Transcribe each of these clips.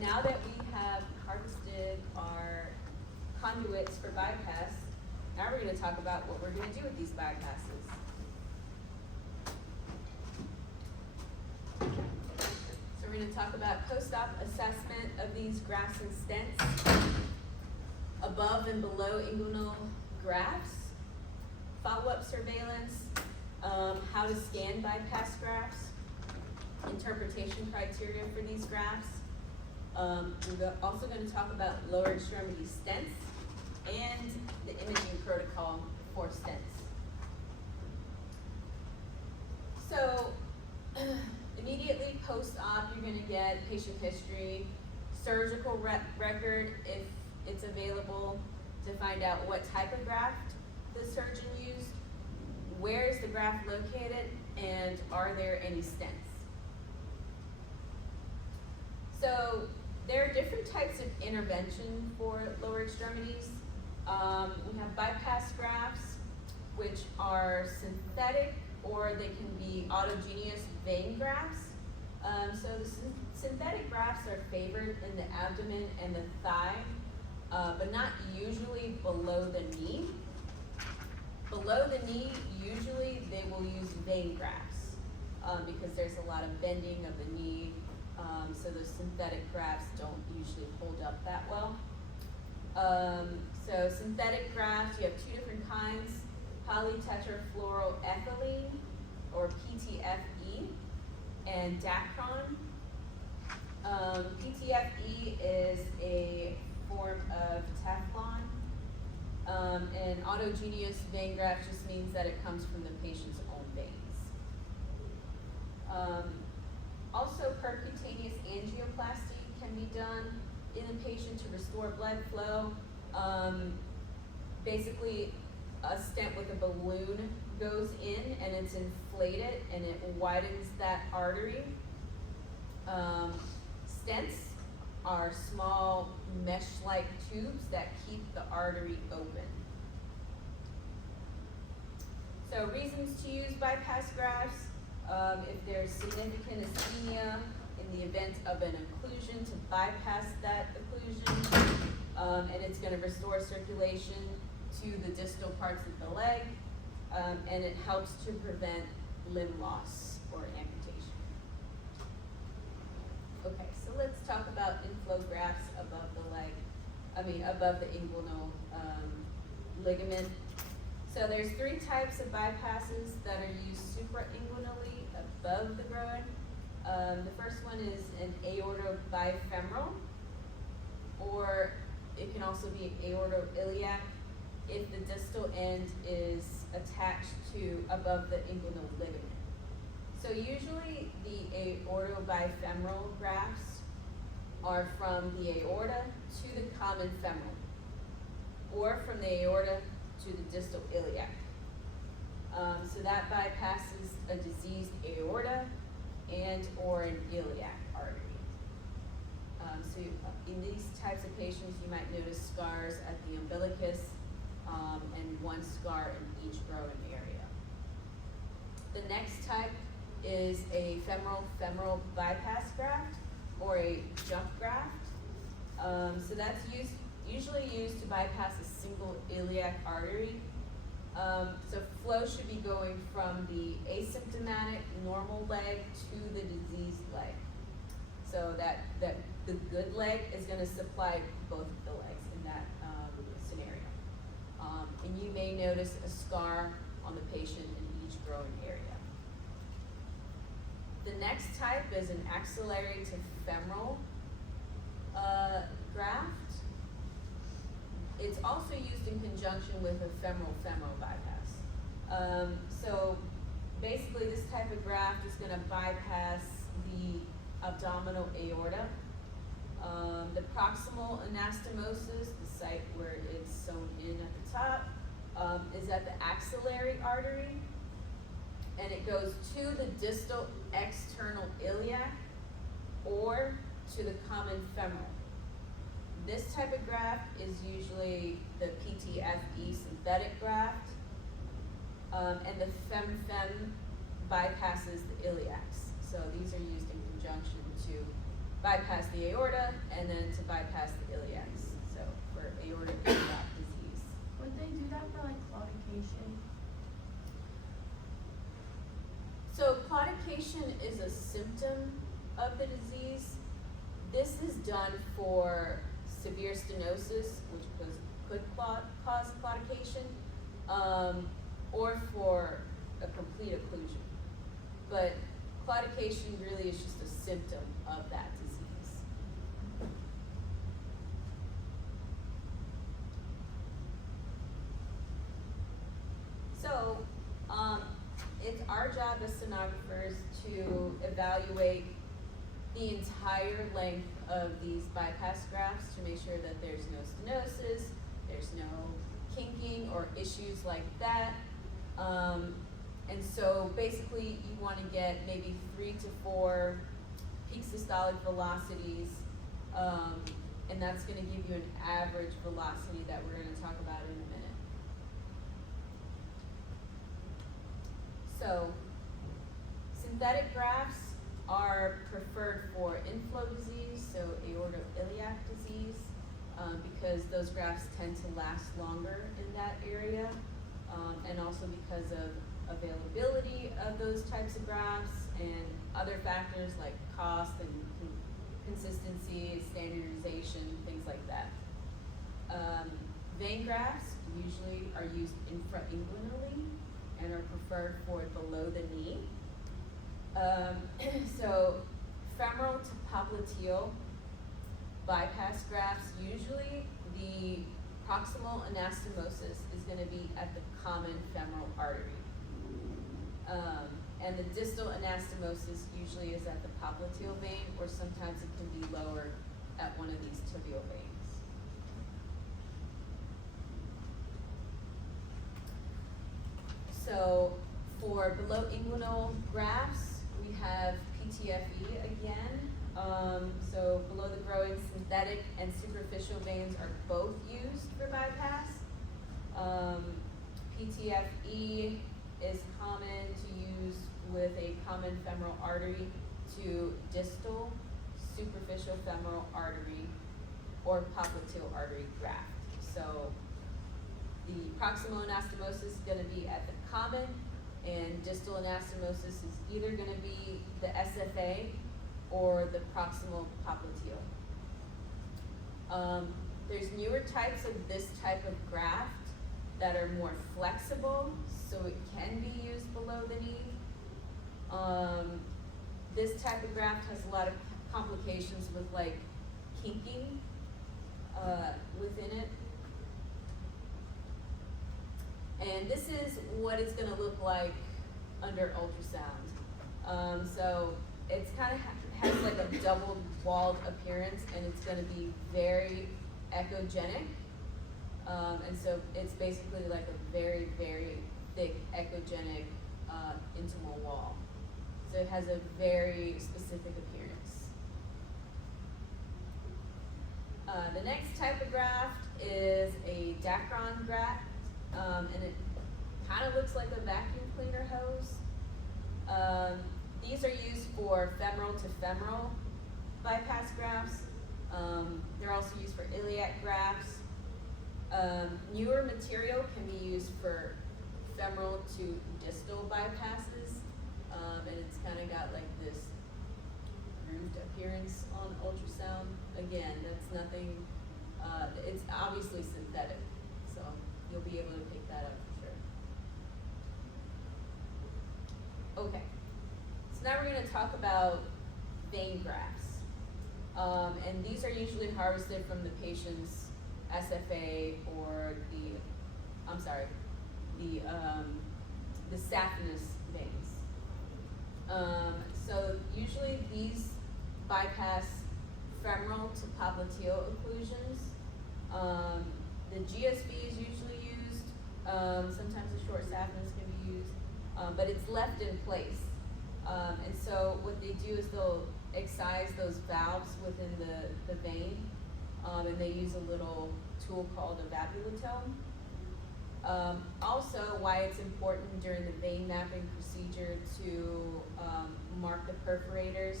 now that we have harvested our conduits for bypass, now we're gonna talk about what we're gonna do with these bypasses. So we're gonna talk about post-op assessment of these grafts and stents, above and below inguinal grafts, follow-up surveillance, how to scan bypass grafts, interpretation criteria for these grafts. We're also going to talk about lower extremity stents and the imaging protocol for stents. So immediately post-op, you're going to get patient history, surgical record if it's available, to find out what type of graft the surgeon used, where is the graft located, and are there any stents. So there are different types of intervention for lower extremities. We have bypass grafts, which are synthetic, or they can be autogenous vein grafts. So the synthetic grafts are favored in the abdomen and the thigh, but not usually below the knee. Below the knee, usually they will use vein grafts because there's a lot of bending of the knee, so the synthetic grafts don't usually hold up that well. So synthetic grafts, you have two different kinds, polytetrafluoroethylene, or PTFE, and Dacron. PTFE is a form of Teflon. And autogenous vein graft just means that it comes from the patient's own veins. Also, percutaneous angioplasty can be done in a patient to restore blood flow. Basically, a stent with a balloon goes in and it's inflated and it widens that artery. Stents are small mesh-like tubes that keep the artery open. So reasons to use bypass grafts, if there's significant ischemia in the event of an occlusion, to bypass that occlusion, and it's going to restore circulation to the distal parts of the leg, and it helps to prevent limb loss or amputation. Okay, so let's talk about inflow grafts above the leg, above the inguinal ligament. So there's three types of bypasses that are used suprainguinally above the groin. The first one is an aortobifemoral, or it can also be aortoiliac if the distal end is attached to above the inguinal ligament. So usually the aortobifemoral grafts are from the aorta to the common femoral, or from the aorta to the distal iliac. So that bypasses a diseased aorta and or an iliac artery. So in these types of patients, you might notice scars at the umbilicus and one scar in each groin area. The next type is a femoral bypass graft, or a jump graft. So that's usually used to bypass a single iliac artery. So flow should be going from the asymptomatic normal leg to the diseased leg. So that the good leg is going to supply both of the legs in that scenario. And you may notice a scar on the patient in each groin area. The next type is an axillary to femoral graft. It's also used in conjunction with a femoral bypass. So basically this type of graft is going to bypass the abdominal aorta. The proximal anastomosis, the site where it's sewn in at the top, is at the axillary artery, and it goes to the distal external iliac or to the common femoral. This type of graft is usually the PTFE synthetic graft, and the FEM bypasses the iliacs. So these are used in conjunction to bypass the aorta and then to bypass the iliacs. So for aortic iliac disease. Would they do that for like claudication? So claudication is a symptom of the disease. This is done for severe stenosis, which could cause claudication, or for a complete occlusion. But claudication really is just a symptom of that disease. So, it's our job as sonographers to evaluate the entire length of these bypass grafts to make sure that there's no stenosis, there's no kinking or issues like that. And so basically you want to get maybe 3 to 4 peak systolic velocities, and that's going to give you an average velocity that we're going to talk about in a minute. So synthetic grafts are preferred for inflow disease, so aortoiliac disease, because those grafts tend to last longer in that area, and also because of availability of those types of grafts and other factors like cost and consistency, standardization, things like that. Vein grafts usually are used infrainguinally and are preferred for below the knee. So femoral to popliteal bypass grafts, usually the proximal anastomosis is going to be at the common femoral artery. And the distal anastomosis usually is at the popliteal vein, or sometimes it can be lower at one of these tibial veins. So for below inguinal grafts, we have PTFE again. So below the growing synthetic and superficial veins are both used for bypass. PTFE is common to use with a common femoral artery to distal superficial femoral artery or popliteal artery graft. So the proximal anastomosis is going to be at the common, and distal anastomosis is either going to be the SFA or the proximal popliteal. There's newer types of this type of graft that are more flexible, so it can be used below the knee. This type of graft has a lot of complications with like kinking within it. And this is what it's going to look like under ultrasound. So it's kind of has like a double walled appearance, and it's going to be very echogenic. And so it's basically like a very, very thick echogenic intimal wall. So it has a very specific appearance. The next type of graft is a Dacron graft, and it kind of looks like a vacuum cleaner hose. These are used for femoral to femoral bypass grafts. They're also used for iliac grafts. Newer material can be used for femoral to distal bypasses, and it's kind of got like this grooved appearance on ultrasound. Again, that's nothing, it's obviously synthetic, so you'll be able to pick that up for sure. Okay, so now we're going to talk about vein grafts, and these are usually harvested from the patient's SFA or the saphenous veins. So usually these bypass femoral to popliteal occlusions. The GSV is usually used. Sometimes the short saphenous can be used, but it's left in place. And so what they do is they'll excise those valves within the vein, and they use a little tool called a valvulotome. Also, why it's important during the vein mapping procedure to mark the perforators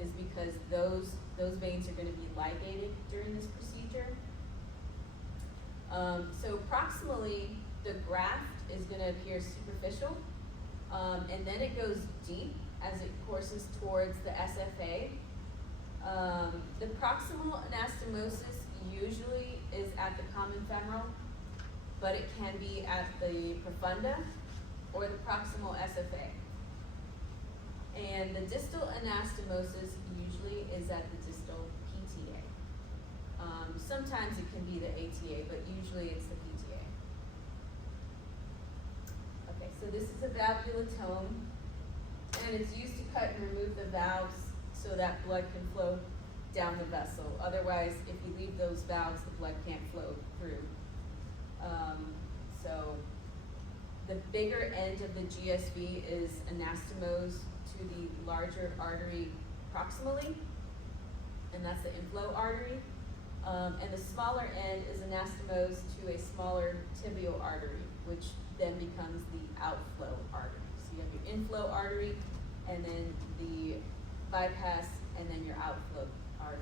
is because those those veins are gonna be ligated during this procedure. So proximally, the graft is gonna appear superficial, and then it goes deep as it courses towards the SFA. The proximal anastomosis usually is at the common femoral, but it can be at the profunda or the proximal SFA. And the distal anastomosis usually is at the distal PTA. Sometimes it can be the ATA, but usually it's the PTA. Okay, so this is a valvulotome, and it's used to cut and remove the valves so that blood can flow down the vessel. Otherwise, if you leave those valves, the blood can't flow through. So the bigger end of the GSV is anastomosed to the larger artery proximally, and that's the inflow artery. And the smaller end is anastomosed to a smaller tibial artery, which then becomes the outflow artery. So you have your inflow artery, and then the bypass, and then your outflow artery.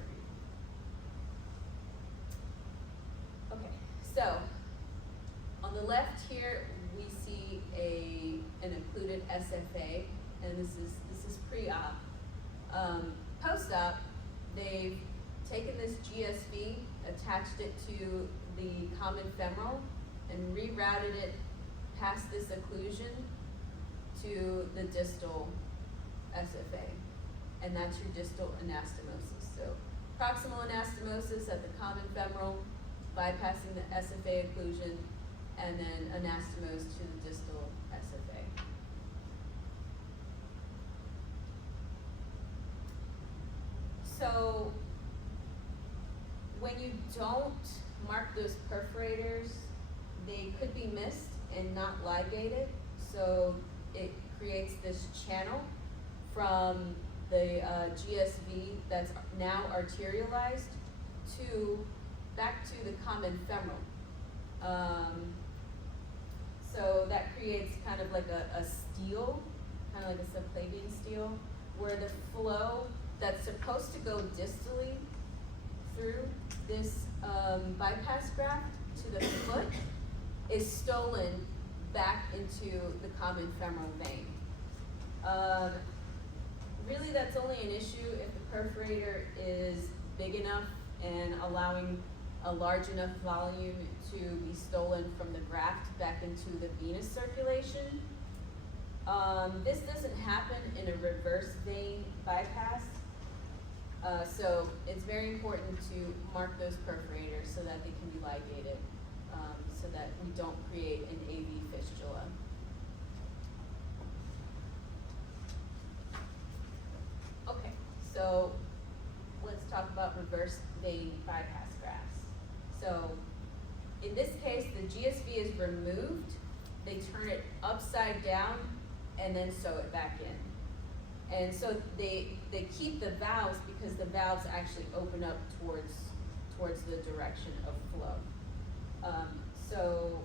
Okay, so on the left here, we see an occluded SFA, and this is pre-op. Post-op, they've taken this GSV, attached it to the common femoral, and rerouted it past this occlusion to the distal SFA, and that's your distal anastomosis. So proximal anastomosis at the common femoral, bypassing the SFA occlusion, and then anastomosed to the distal SFA. So when you don't mark those perforators, they could be missed and not ligated, so it creates this channel from the GSV that's now arterialized back to the common femoral. So that creates kind of like a steel, kind of like a subclavian steel, where the flow that's supposed to go distally through this bypass graft to the foot is stolen back into the common femoral vein. Really, that's only an issue if the perforator is big enough and allowing a large enough volume to be stolen from the graft back into the venous circulation. This doesn't happen in a reverse vein bypass. So it's very important to mark those perforators so that they can be ligated, so that we don't create an AV fistula. Okay, so let's talk about reverse vein bypass grafts. So in this case, the GSV is removed, they turn it upside down, and then sew it back in. And so they keep the valves because the valves actually open up towards the direction of flow. So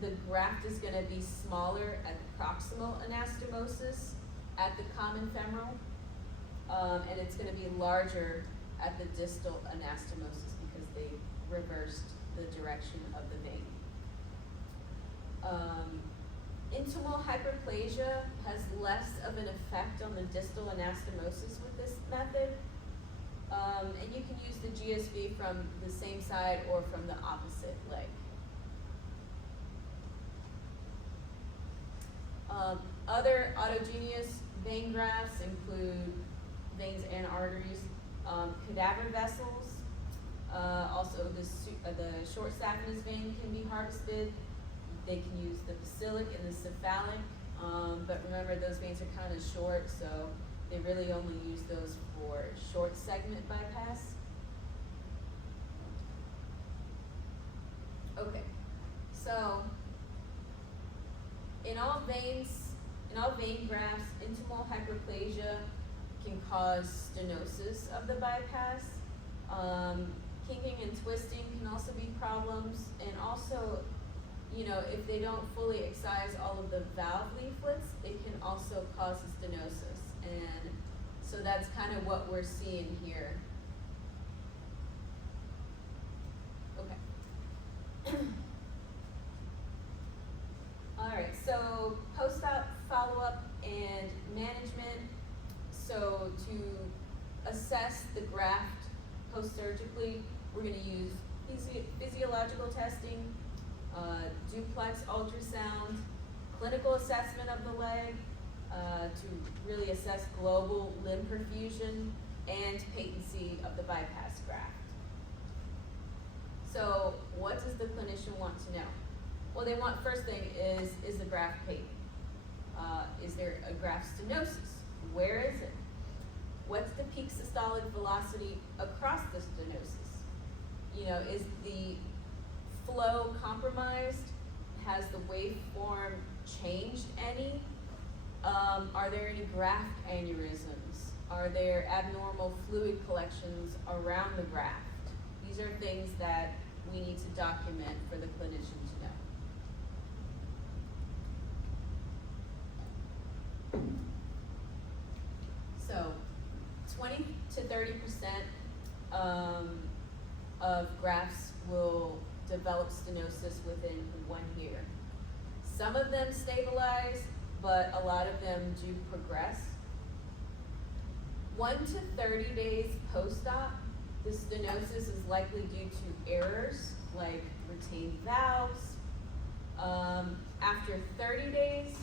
the graft is gonna be smaller at the proximal anastomosis at the common femoral, and it's gonna be larger at the distal anastomosis because they reversed the direction of the vein. Intimal hyperplasia has less of an effect on the distal anastomosis with this method. And you can use the GSV from the same side or from the opposite leg. Other autogenous vein grafts include veins and arteries, cadaver vessels, also the short saphenous vein can be harvested. They can use the basilic and the cephalic, but remember those veins are kind of short, so they really only use those for short segment bypass. Okay, so in all vein grafts, intimal hyperplasia can cause stenosis of the bypass. Kinking and twisting can also be problems, and also, you know, if they don't fully excise all of the valve leaflets, it can also cause a stenosis. And so that's kind of what we're seeing here. the graft post-surgically, we're gonna use physiological testing, duplex ultrasound, clinical assessment of the leg, to really assess global limb perfusion and patency of the bypass graft. So what does the clinician want to know? Well, they want, first thing is the graft patent? Is there a graft stenosis? Where is it? What's the peak systolic velocity across the stenosis? You know, is the flow compromised? Has the waveform changed any? Are there any graft aneurysms? Are there abnormal fluid collections around the graft? These are things that we need to document for the clinician to know. So 20 to 30% of grafts will develop stenosis within 1 year. Some of them stabilize, but a lot of them do progress. 1 to 30 days post-op, the stenosis is likely due to errors like retained valves. After 30 days,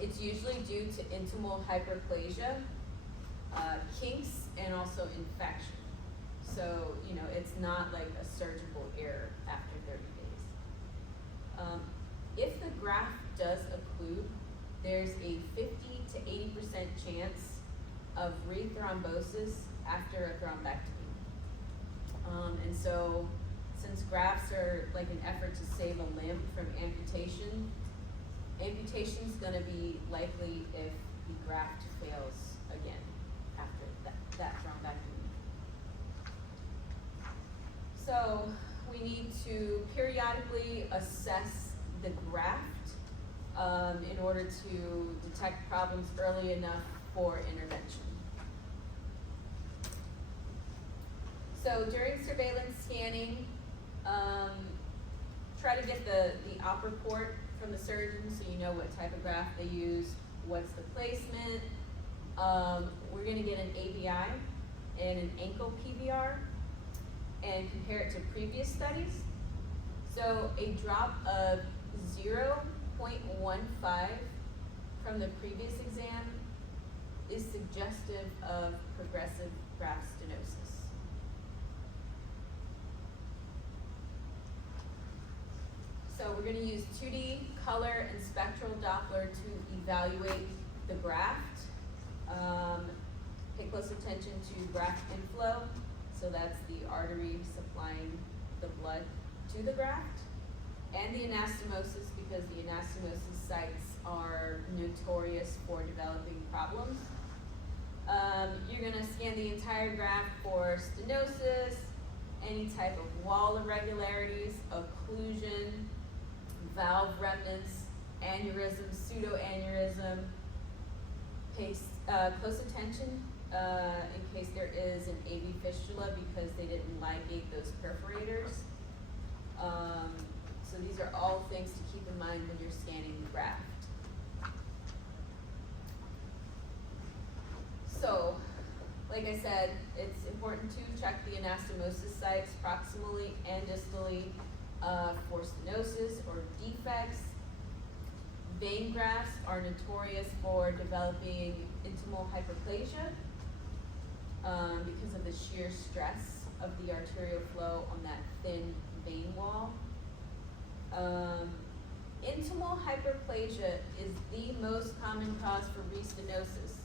it's usually due to intimal hyperplasia, kinks, and also infection. So, you know, it's not like a surgical error after 30 days. If the graft does occlude, there's a 50 to 80% chance of rethrombosis after a thrombectomy. And so, since grafts are like an effort to save a limb from amputation, amputation's gonna be likely if the graft fails again after that thrombectomy. So we need to periodically assess the graft in order to detect problems early enough for intervention. So during surveillance scanning, try to get the op report from the surgeon so you know what type of graft they use, what's the placement. We're gonna get an ABI and an ankle PVR and compare it to previous studies. So a drop of 0.15 from the previous exam is suggestive of progressive graft stenosis. So we're gonna use 2D color and spectral Doppler to evaluate the graft. Pay close attention to graft inflow. So that's the artery supplying the blood to the graft. And the anastomosis, because the anastomosis sites are notorious for developing problems. You're gonna scan the entire graft for stenosis, any type of wall irregularities, occlusion, valve remnants, aneurysm, pseudoaneurysm. Pay close attention in case there is an AV fistula because they didn't ligate those perforators. So these are all things to keep in mind when you're scanning the graft. So, like I said, it's important to check the anastomosis sites proximally and distally for stenosis or defects. Vein grafts are notorious for developing intimal hyperplasia because of the shear stress of the arterial flow on that thin vein wall. Intimal hyperplasia is the most common cause for restenosis.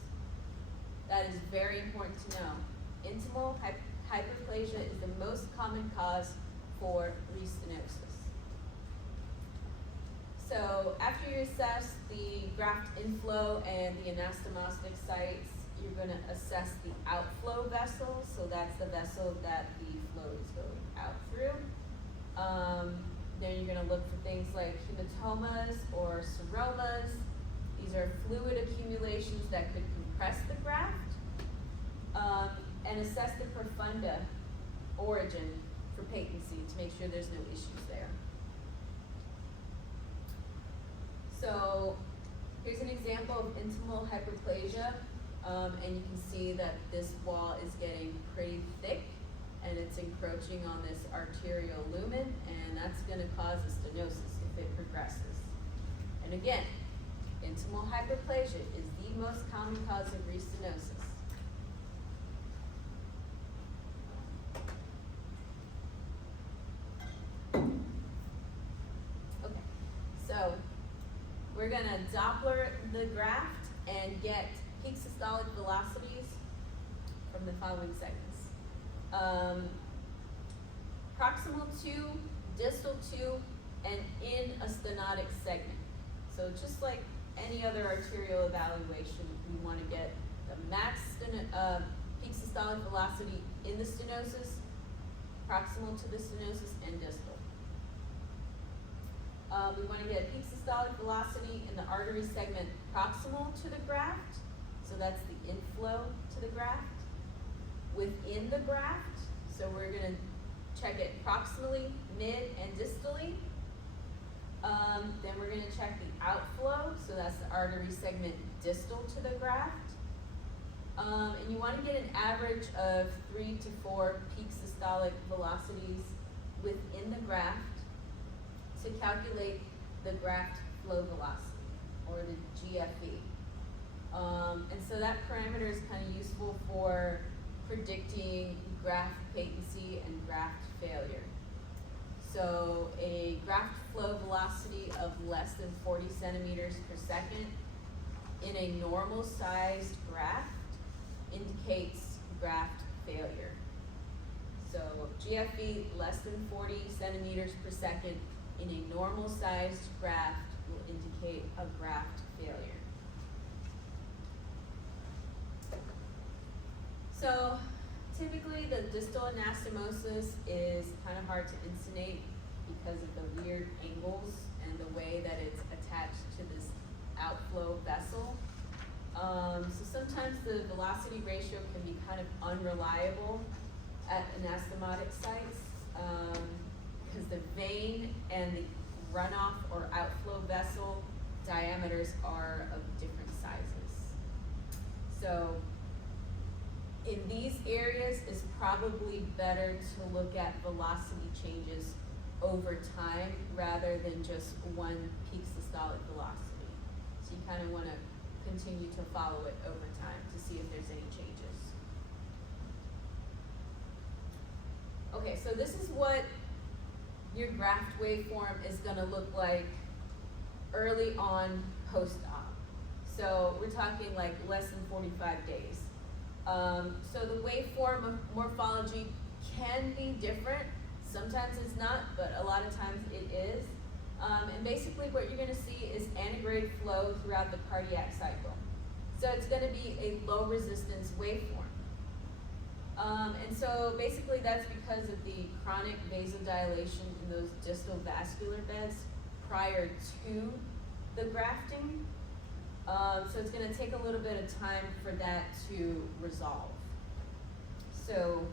That is very important to know. Intimal hyperplasia is the most common cause for restenosis. So after you assess the graft inflow and the anastomostic sites, you're going to assess the outflow vessel. So that's the vessel that the flow is going out through. Then you're going to look for things like hematomas or seromas. These are fluid accumulations that could compress the graft. And assess the profunda origin for patency to make sure there's no issues there. So here's an example of intimal hyperplasia. And you can see that this wall is getting pretty thick and it's encroaching on this arterial lumen, and that's gonna cause a stenosis if it progresses. And again, intimal hyperplasia is the most common cause of restenosis. Okay, so we're gonna Doppler the graft and get peak systolic velocities from the following segments. Proximal to, distal to, and in a stenotic segment. So just like any other arterial evaluation, we want to get the max peak systolic velocity in the stenosis, proximal to the stenosis, and distal. We want to get peak systolic velocity in the artery segment proximal to the graft, so that's the inflow to the graft. Within the graft, so we're going to check it proximally, mid, and distally. Then we're going to check the outflow, so that's the artery segment distal to the graft. And you want to get an average of 3 to 4 peak systolic velocities within the graft to calculate the graft flow velocity, or the GFV. And so that parameter is kind of useful for predicting graft patency and graft failure. So a graft flow velocity of less than 40 centimeters per second in a normal sized graft indicates graft failure. So GFV less than 40 centimeters per second in a normal sized graft will indicate a graft failure. So typically the distal anastomosis is kind of hard to insonate because of the weird angles and the way that it's attached to this outflow vessel. So sometimes the velocity ratio can be kind of unreliable at anastomotic sites because the vein and the runoff or outflow vessel diameters are of different sizes. So in these areas, it's probably better to look at velocity changes over time rather than just one peak systolic velocity. So you kind of want to continue to follow it over time to see if there's any changes. Okay, so this is what your graft waveform is going to look like early on post-op. So we're talking like less than 45 days. So the waveform of morphology can be different. Sometimes it's not, but a lot of times it is. And basically what you're going to see is antegrade flow throughout the cardiac cycle. So it's going to be a low resistance waveform. And so basically that's because of the chronic vasodilation in those distal vascular beds prior to the grafting. So it's going to take a little bit of time for that to resolve. So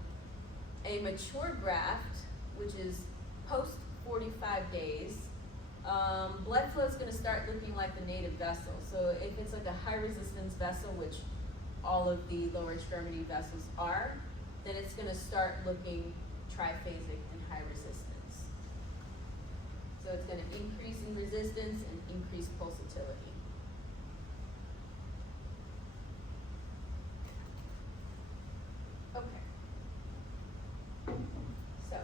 a mature graft, which is post 45 days, blood flow is going to start looking like the native vessel. So if it's like a high resistance vessel, which all of the lower extremity vessels are, then it's going to start looking triphasic and high resistance. So it's going to increase in resistance and increase pulsatility. Okay. So,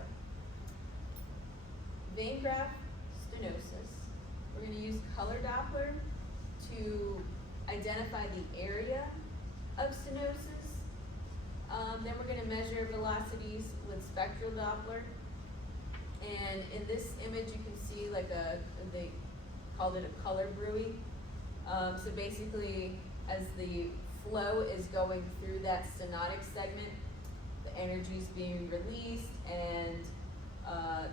vein graft stenosis. We're going to use color Doppler to identify the area of stenosis. Then we're going to measure velocities with spectral Doppler. And in this image, you can see like they called it a color buoy. So basically, as the flow is going through that stenotic segment, the energy is being released, and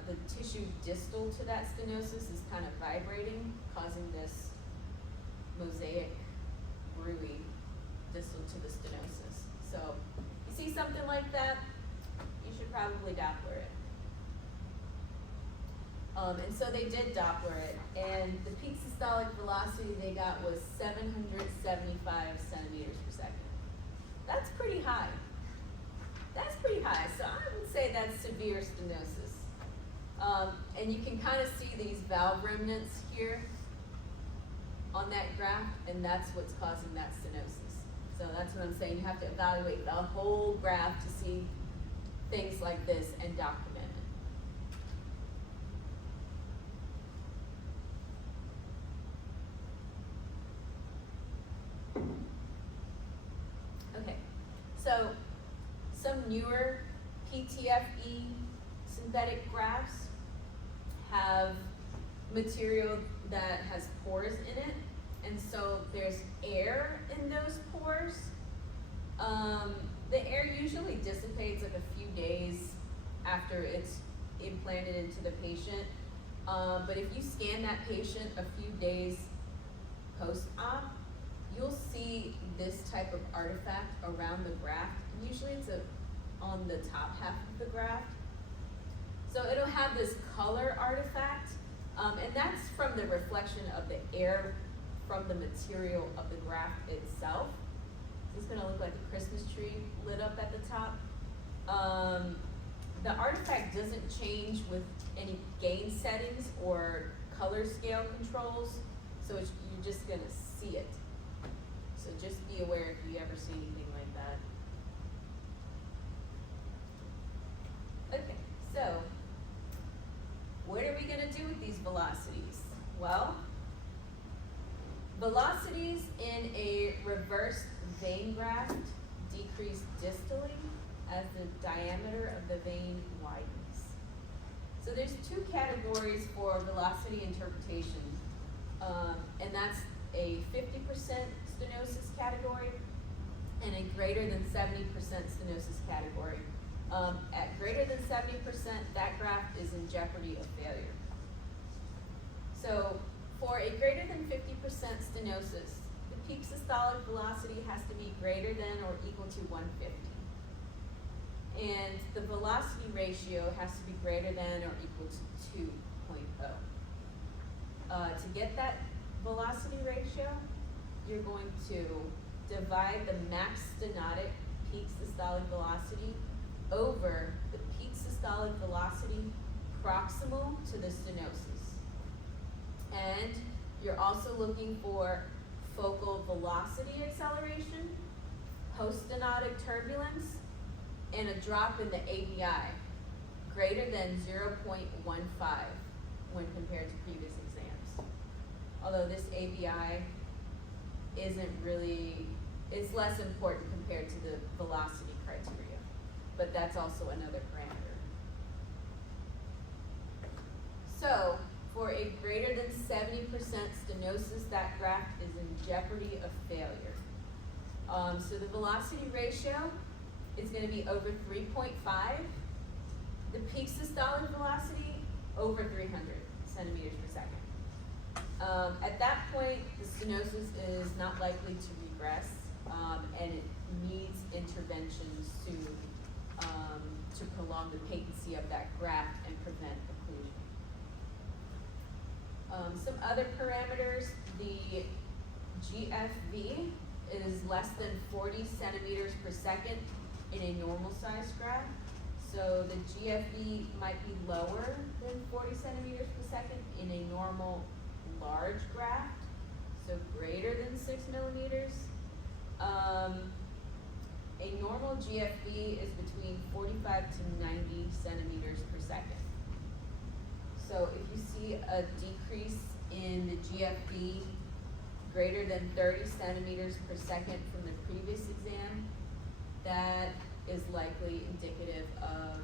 the tissue distal to that stenosis is kind of vibrating, causing this mosaic buoy distal to the stenosis. So you see something like that, you should probably Doppler it. And so they did Doppler it, and the peak systolic velocity they got was 775 centimeters per second. That's pretty high. That's pretty high, so I would say that's severe stenosis. And you can kind of see these valve remnants here on that graft, and that's what's causing that stenosis. So that's what I'm saying, you have to evaluate the whole graft to see things like this and document it. Okay, so some newer PTFE synthetic grafts have material that has pores in it, and so there's air in those pores. The air usually dissipates like a few days after it's implanted into the patient, but if you scan that patient a few days post-op, you'll see this type of artifact around the graft. Usually it's on the top half of the graft. So it'll have this color artifact, and that's from the reflection of the air from the material of the graft itself. So it's gonna look like a Christmas tree lit up at the top. The artifact doesn't change with any gain settings or color scale controls, so you're just gonna see it. So just be aware if you ever see anything like that. Okay, so what are we gonna do with these velocities? Well, velocities in a reversed vein graft decrease distally as the diameter of the vein widens. So there's two categories for velocity interpretation, and that's a 50% stenosis category and a greater than 70% stenosis category. At greater than 70%, that graft is in jeopardy of failure. So for a greater than 50% stenosis, the peak systolic velocity has to be greater than or equal to 150. And the velocity ratio has to be greater than or equal to 2.0. To get that velocity ratio, you're going to divide the max stenotic peak systolic velocity over the peak systolic velocity proximal to the stenosis. And you're also looking for focal velocity acceleration, post-stenotic turbulence, and a drop in the ABI greater than 0.15 when compared to previous exams. Although this ABI isn't really, it's less important compared to the velocity criteria, but that's also another parameter. So for a greater than 70% stenosis, that graft is in jeopardy of failure. So the velocity ratio is going to be over 3.5. The peak systolic velocity over 300 centimeters per second. At that point, the stenosis is not likely to regress, and it needs intervention soon to prolong the patency of that graft and prevent occlusion. Some other parameters, the GFV is less than 40 centimeters per second in a normal size graft. So the GFV might be lower than 40 centimeters per second in a normal large graft, so greater than 6 millimeters. A normal GFV is between 45 to 90 centimeters per second. So if you see a decrease in the GFV greater than 30 centimeters per second from the previous exam, that is likely indicative of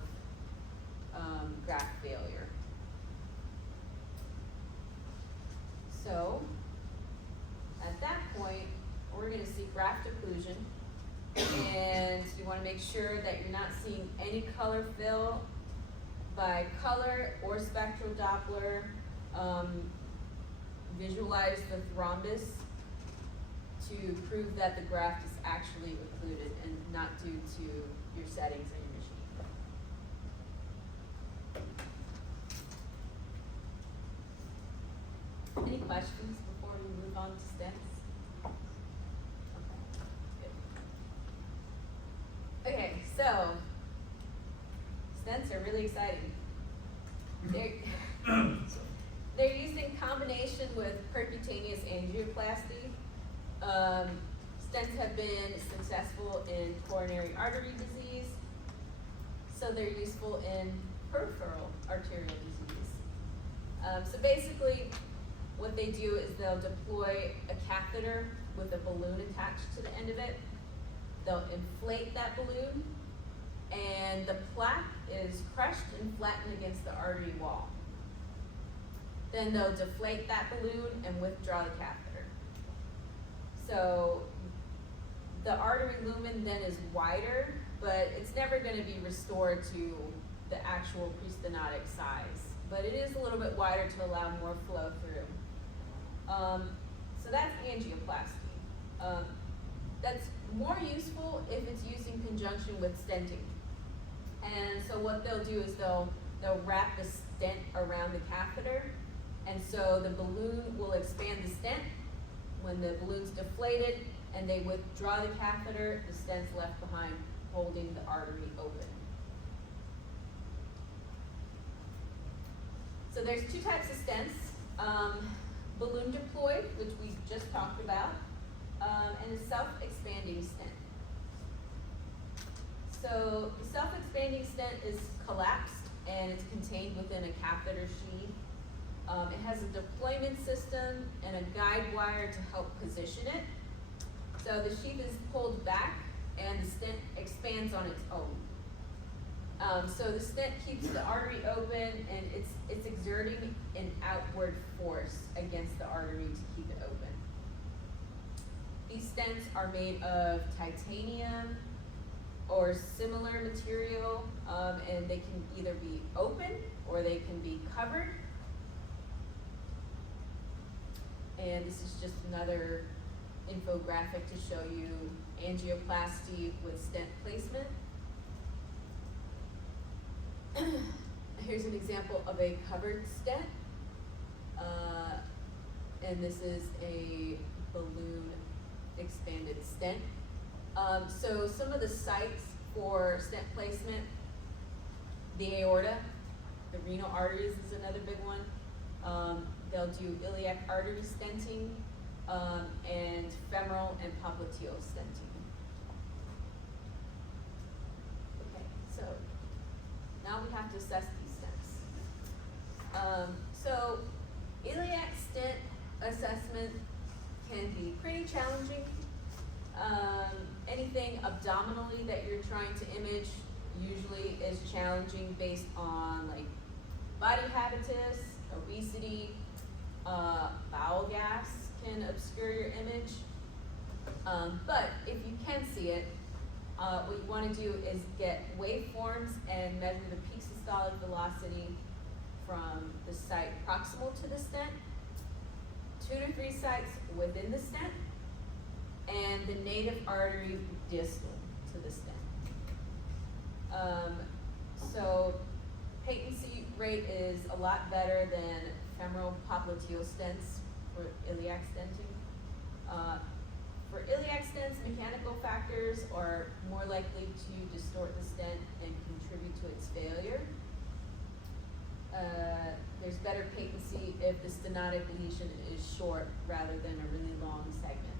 graft failure. So at that point, we're going to see graft occlusion, and you want to make sure that you're not seeing any color fill by color or spectral Doppler. Visualize the thrombus to prove that the graft is actually occluded and not due to your settings on your machine. Any questions before we move on to stents? Okay, good. stents are really exciting. They're, they're used in combination with percutaneous angioplasty. Stents have been successful in coronary artery disease, so they're useful in peripheral arterial disease. So basically, what they do is they'll deploy a catheter with a balloon attached to the end of it. They'll inflate that balloon, and the plaque is crushed and flattened against the artery wall. Then they'll deflate that balloon and withdraw the catheter. So the artery lumen then is wider, but it's never going to be restored to the actual prestenotic size. But it is a little bit wider to allow more flow through. So that's angioplasty. That's more useful if it's used in conjunction with stenting. And so what they'll do is they'll wrap the stent around the catheter, and so the balloon will expand the stent. When the balloon's deflated and they withdraw the catheter, the stent's left behind holding the artery open. So there's two types of stents, balloon deployed, which we just talked about, and a self-expanding stent. So the self-expanding stent is collapsed and it's contained within a catheter sheath. It has a deployment system and a guide wire to help position it. So the sheath is pulled back and the stent expands on its own. So the stent keeps the artery open, and it's exerting an outward force against the artery to keep it open. These stents are made of titanium or similar material, and they can either be open or they can be covered. And this is just another infographic to show you angioplasty with stent placement. Here's an example of a covered stent, and this is a balloon expanded stent. So some of the sites for stent placement: the aorta, the renal arteries is another big one. They'll do iliac artery stenting, and femoral and popliteal stenting. Okay, so now we have to assess these stents. So iliac stent assessment can be pretty challenging. Anything abdominally that you're trying to image usually is challenging based on like body habitus, obesity, bowel gas can obscure your image. But if you can see it, what you want to do is get waveforms and measure the peak systolic velocity from the site proximal to the stent, 2 to 3 sites within the stent, and the native artery distal to the stent. So patency rate is a lot better than femoral popliteal stents for iliac stenting. For iliac stents, mechanical factors are more likely to distort the stent and contribute to its failure. There's better patency if the stenotic lesion is short rather than a really long segment.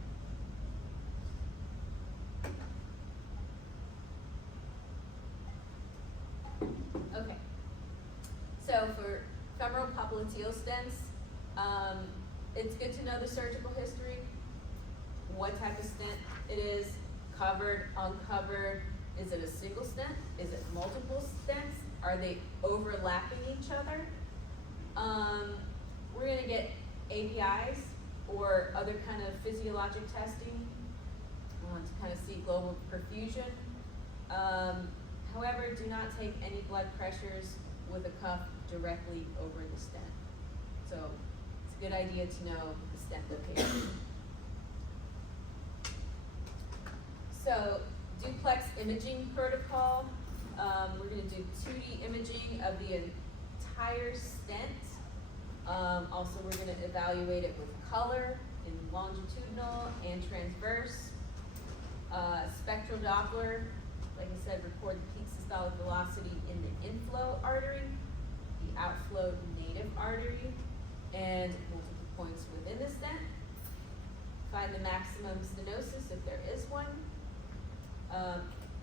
Okay, so for femoral popliteal stents, it's good to know the surgical history, what type of stent it is, covered, uncovered. Is it a single stent? Is it multiple stents? Are they overlapping each other? We're gonna get APIs or other kind of physiologic testing to kind of see global perfusion. However, do not take any blood pressures with a cuff directly over the stent. So it's a good idea to know the stent location. So duplex imaging protocol, we're going to do 2D imaging of the entire stent. Also, we're going to evaluate it with color in longitudinal and transverse. Spectral Doppler, like I said, record the peak systolic velocity in the inflow artery, the outflow native artery, and multiple points within the stent. Find the maximum stenosis if there is one.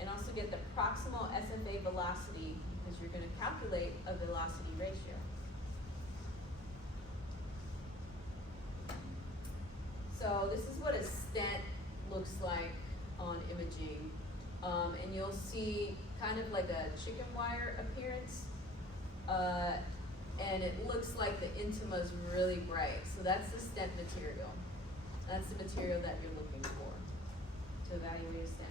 And also get the proximal SFA velocity because you're going to calculate a velocity ratio. So this is what a stent looks like on imaging. And you'll see kind of like a chicken wire appearance. And it looks like the intima is really bright. So that's the stent material. That's the material that you're looking for to evaluate a stent.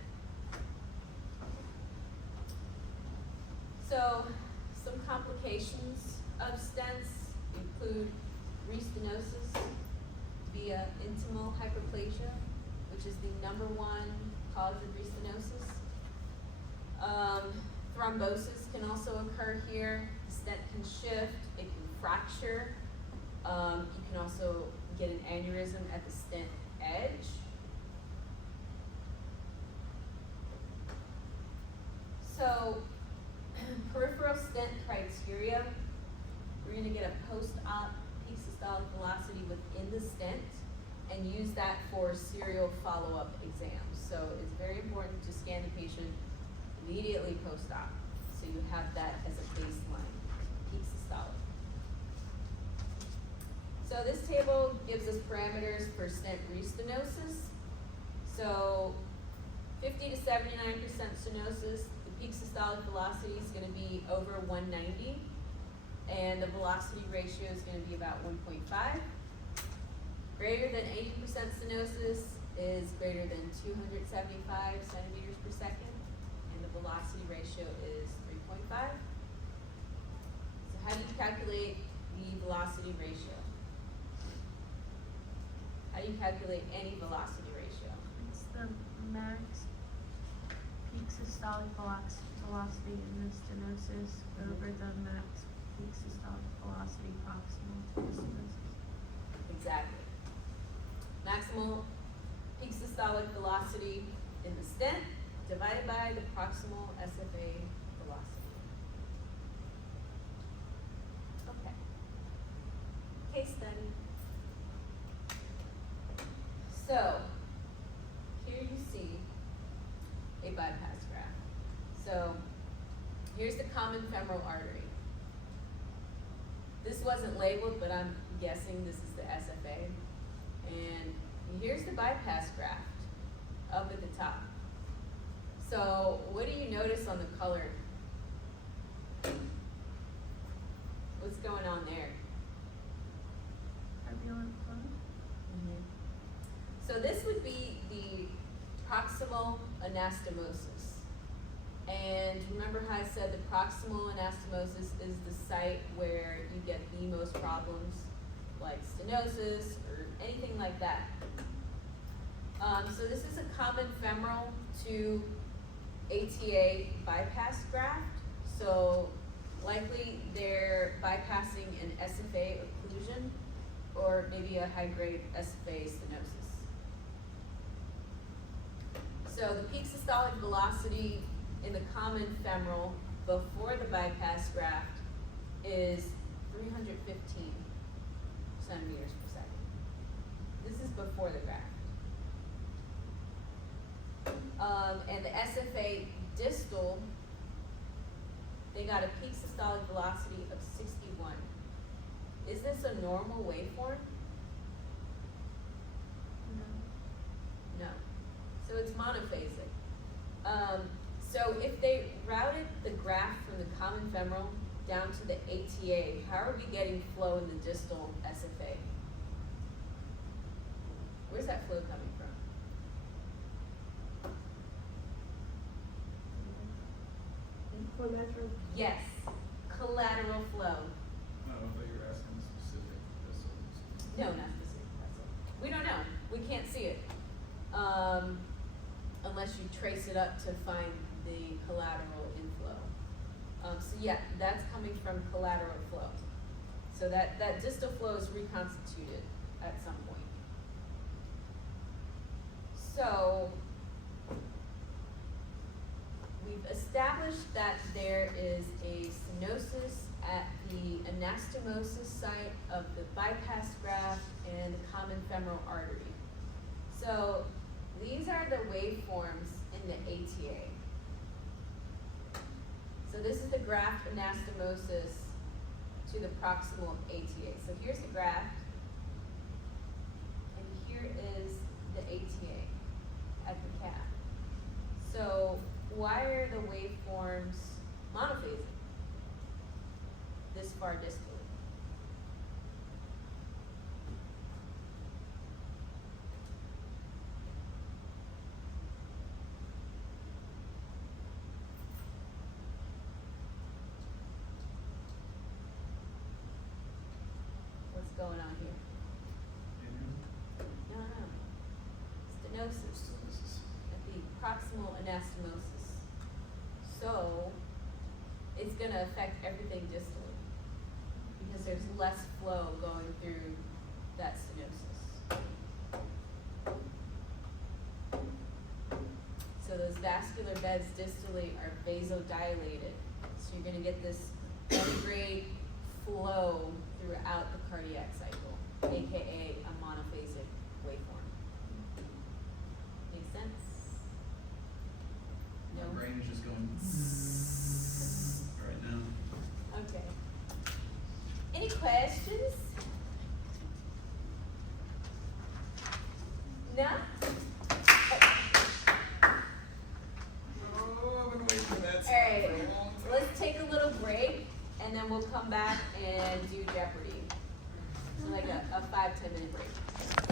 So some complications of stents include restenosis via intimal hyperplasia, which is the #1 cause of restenosis. Thrombosis can also occur here. The stent can shift, it can fracture. You can also get an aneurysm at the stent edge. So, peripheral stent criteria, we're going to get a post-op peak systolic velocity within the stent and use that for serial follow-up exams. So it's very important to scan the patient immediately post-op, so you have that as a baseline, peak systolic. So this table gives us parameters for stent restenosis. So 50 to 79% stenosis, the peak systolic velocity is going to be over 190, and the velocity ratio is going to be about 1.5. Greater than 80% stenosis is greater than 275 centimeters per second, and the velocity ratio is 3.5. So how do you calculate the velocity ratio? How do you calculate any velocity ratio? It's the max peak systolic velocity in the stenosis over the max peak systolic velocity proximal to the stenosis. Exactly. Maximal peak systolic velocity in the stent divided by the proximal SFA velocity. Okay. Case study. So, here you see a bypass graft. So, here's the common femoral artery. This wasn't labeled, but I'm guessing this is the SFA. And here's the bypass graft up at the top. So, what do you notice on the color? What's going on there? Turbulent flow. So this would be the proximal anastomosis. And remember how I said the proximal anastomosis is the site where you get the most problems, like stenosis or anything like that. So this is a common femoral to ATA bypass graft. So likely they're bypassing an SFA occlusion or maybe a high-grade SFA stenosis. So the peak systolic velocity in the common femoral before the bypass graft is 315 centimeters per second. This is before the graft. And the SFA distal, they got a peak systolic velocity of 61. Is this a normal waveform? No. No. So it's monophasic. So if they routed the graft from the common femoral down to the ATA, how are we getting flow in the distal SFA? Where's that flow coming from? Collateral. Yes, collateral flow. No, but you're asking specific vessels. No, not specific vessel. We don't know. We can't see it. Unless you trace it up to find the collateral inflow. So yeah, that's coming from collateral flow. So that distal flow is reconstituted at some point. So we've established that there is a stenosis at the anastomosis site of the bypass graft and the common femoral artery. So these are the waveforms in the ATA. So this is the graft anastomosis to the proximal ATA. So here's the graft, and here is the ATA at the calf. So why are the waveforms monophasic this far distally? What's going on here? No, stenosis at the proximal anastomosis. So it's gonna affect everything distally because there's less flow going through that stenosis. So those vascular beds distally are vasodilated. So you're gonna get this upgrade flow throughout the cardiac cycle, aka a monophasic waveform. Make sense? My No? brain is just going right now. Okay. Any questions? No? Oh, I've been waiting for that Alright, for a long time. let's take a little break and then we'll come back and do Jeopardy. So like a 5-10 minute break.